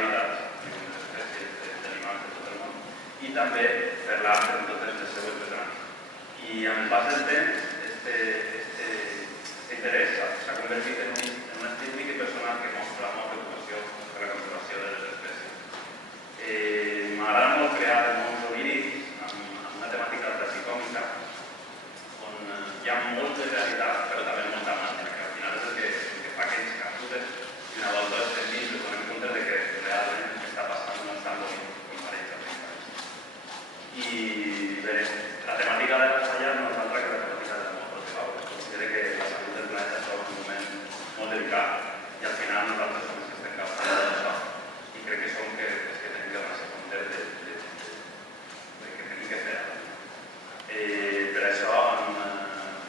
d'hàbitats d'espècies d'animals de tot el món i també per l'art en totes les seues vessants. I amb el pas del temps, aquest interès s'ha convertit en un estil mica personal que mostra molta preocupació per la conservació de les espècies. M'agrada molt crear mons onírics amb una temàtica tragicòmica on hi ha molta realitat però també molta màgia, que al final és el que fa que ens captures i una volta estem dins ens donem compte de que realment està passant no és tan bonic com pareix africans. I bé, la temàtica de la falla no és altra que la temàtica de la mort de Pau. Considero que la salut del planeta està en un moment molt delicat i al final nosaltres som els que estem causant això i crec que som els que tenim que donar-se compte de que tenim que fer. Per això,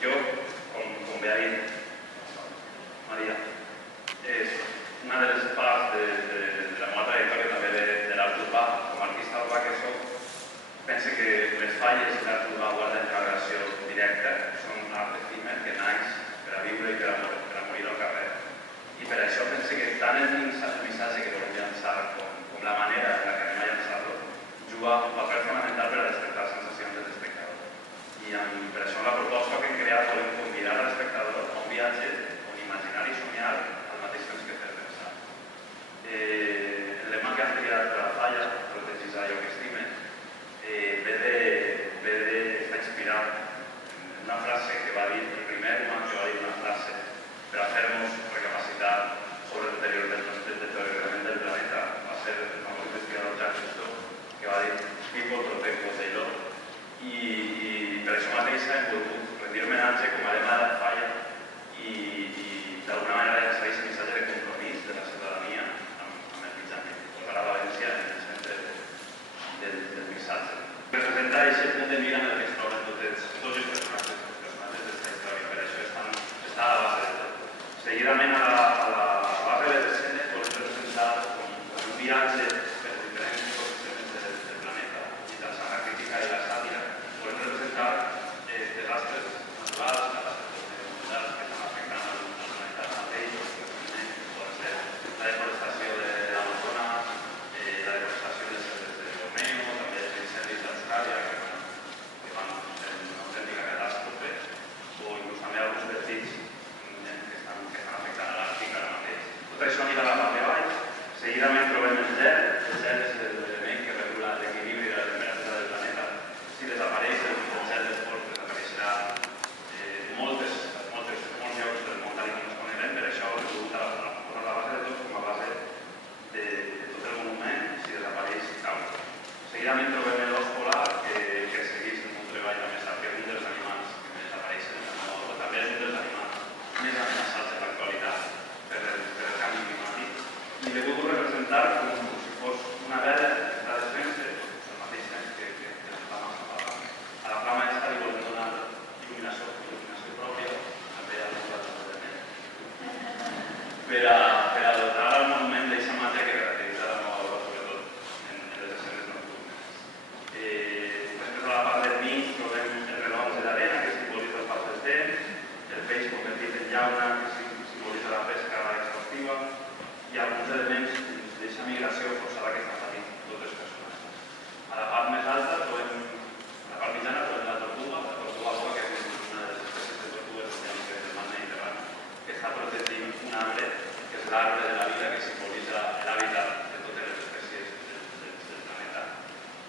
jo, com bé ha dit Maria, és una de les parts de la meva trajectòria també de l'art urbà. Com a artista urbà que soc, penso que les falles i l'art urbà guarden una relació directa, són art efímer que naix per a viure i per a morir al carrer. I per això penso que tant el missatge que volem llançar com la manera en la que anem a llançar-lo juga un paper fonamental per a despertar sensacions de l'espectador. I per això la proposta que hem creat volem convidar a l'espectador a un viatge on imaginar i somiar al mateix temps que fer pensar. El lema que han triat per la falla, protegis allò que estimes, està inspirat en una frase que va dir el primer humà que va dir una frase per a fer-nos recapacitar sobre el deteriorament del planeta. Va ser el famós investigador Jacques Cousteau que va dir "People protect what they love". I per això mateix hem volgut rendir homenatge com a lema de la falla i d'alguna manera llançar aquest missatge de compromís de la ciutadania amb el mitjà que posarà València en el centre del missatge. Representa aquest punt de mira en el que es troben tots els personatges d'aquesta història, per això està a la base de tot. Seguidament, a la base de les escenes volem representar com un viatge per diferents ecosistemes del planeta, mitjançant la crítica i la sàtira. Volem representar desastres naturals, catàstrofes naturals que estan afectant al planeta mateix, poden ser la desforestació de l'Amazones, la desforestació de selves de Borneo, també els incendis d'Austràlia que van ser una autèntica catàstrofe, o inclús també alguns vertigs que estan afectant a l'Àrtic ara mateix. Tot això anirà a la part de baix. Seguidament trobem el gel. El gel és l'element que regula l'equilibri de la temperatura del planeta. Si desapareix el gel dels pols, desapareixerà molts llocs del món tal com es coneixem. Per això hem volgut posar la base de tot com a base de tot el monument. Si desapareix, cau. Seguidament trobem l'os polar, que segueix un treball també sap que és un dels animals que més apareixen, o també és un dels animals més amenaçats en l'actualitat per el canvi climàtic. I l'he volgut representar com si fos una vela que està desfent-se al mateix temps que les flames s'apaguen. A la flama aquesta li volem donar il·luminació pròpia, també al món del per a dotar al monument d'aquesta màgia que caracteritza la nova obra, sobretot en les escenes nocturnes. Després, a la part del mig, trobem el rellotge d'arena, que simbolitza el pas del temps, el peix convertit en llauna, que simbolitza la pesca exhaustiva, i alguns elements d'aquesta migració forçada que estan patint tots els personatges. A la part més alta, a la part mitjana, trobem la tortuga boa, que és una de les espècies de tortugues endèmiques del mar Mediterrani, que està protegint un arbre, que és l'arbre de la vida, que simbolitza l'hàbitat de totes les espècies del planeta.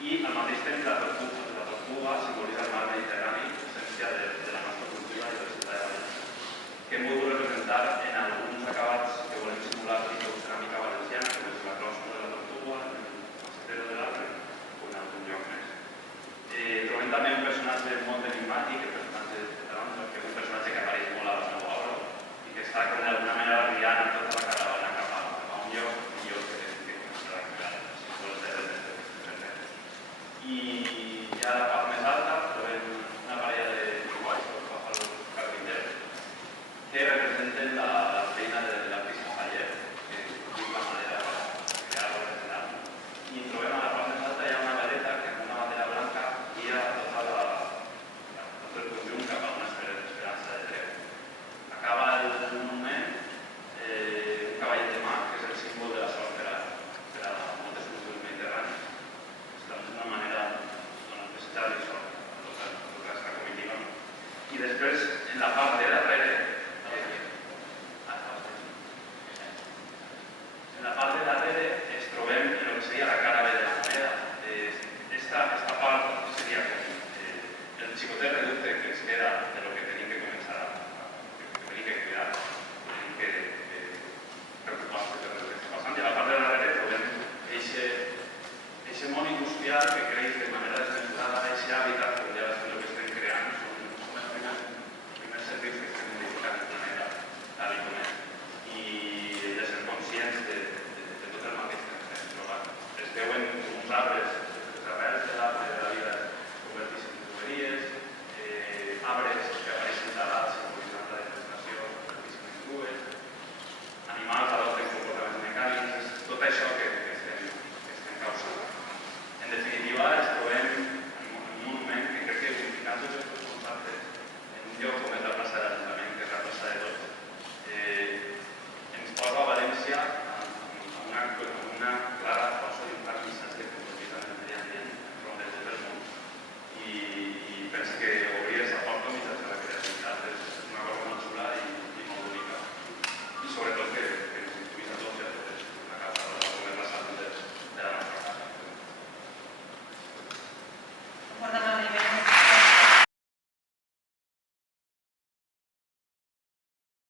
I al mateix temps, la tortuga simbolitza el mar Mediterrani, l'essència de la nostra cultura i de la ciutat de València. Que hem volgut